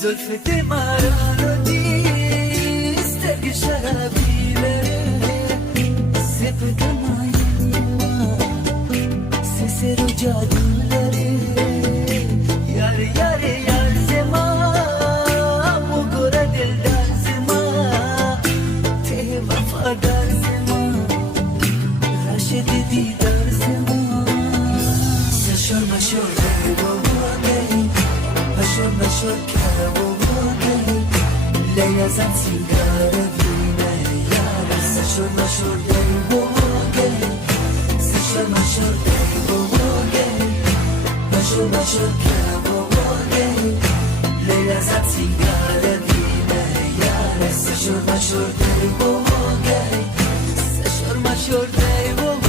زلفت مرانو دیست شرابی بره سپت مایما سسر و جادو لره یار یار یار زما مگره دلدار زما ته وفادار زما رشد دیدار زما سشور مشور باباگی مشور مشور که باباگی لیلا زن سیگار بینه یار سشور مشور باباگی سشور مشور باباگی مشور مشور که باباگی لیلا زن سیگار بینه یار سشور مشور باباگی سشور مشور باباگی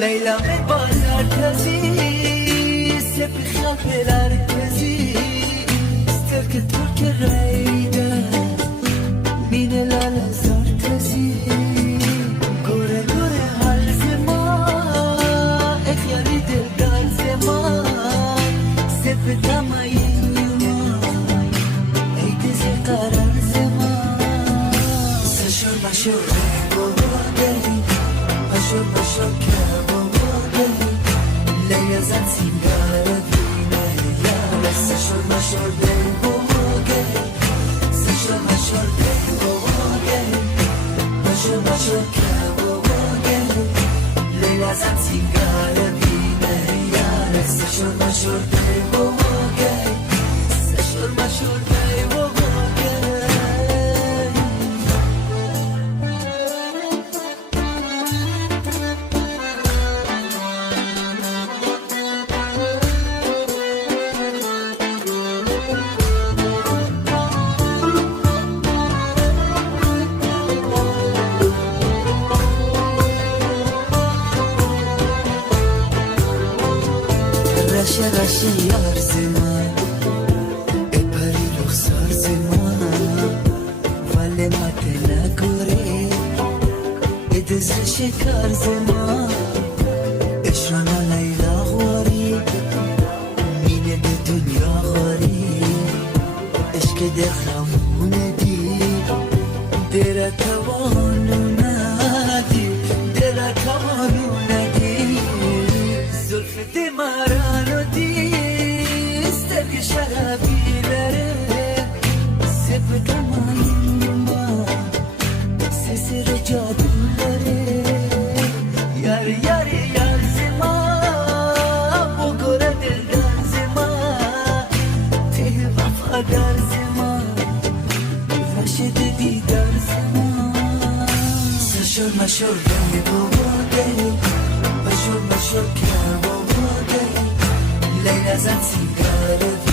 Leyla me bazar kazi sepi khabelar kazi sterk turk rayda min lal zar kazi gore gore hal zema ekhyari dil dar zema sepi tamayima ey diz qarar zema sashur mashur bobagari mashur mashur لیلا زن سیگار بینه یار سشور مشور باباگی سشور مشور باباگی مشور مشور که باباگی لیلا زن سیگار بینه یار سشور مشور باباگی سشور مشور باباگی رشه رشه یار زمان ای پری رخسار زمان ولی مته نگوره ای دزر شکار زمان اشرانا لیلا غواری مینه به دنیا غواری عشق دخمونه دی در توانو ندی در توانو ندی زلفت مرانو دیست شرابی بره سپت مایما سسر جادو لره یار یار یار زما بگره دلدار زما ته وفادار زما رشد دیدار زما سشور مشور باباگی مشور مشور که باباگی لیلا زن سیگار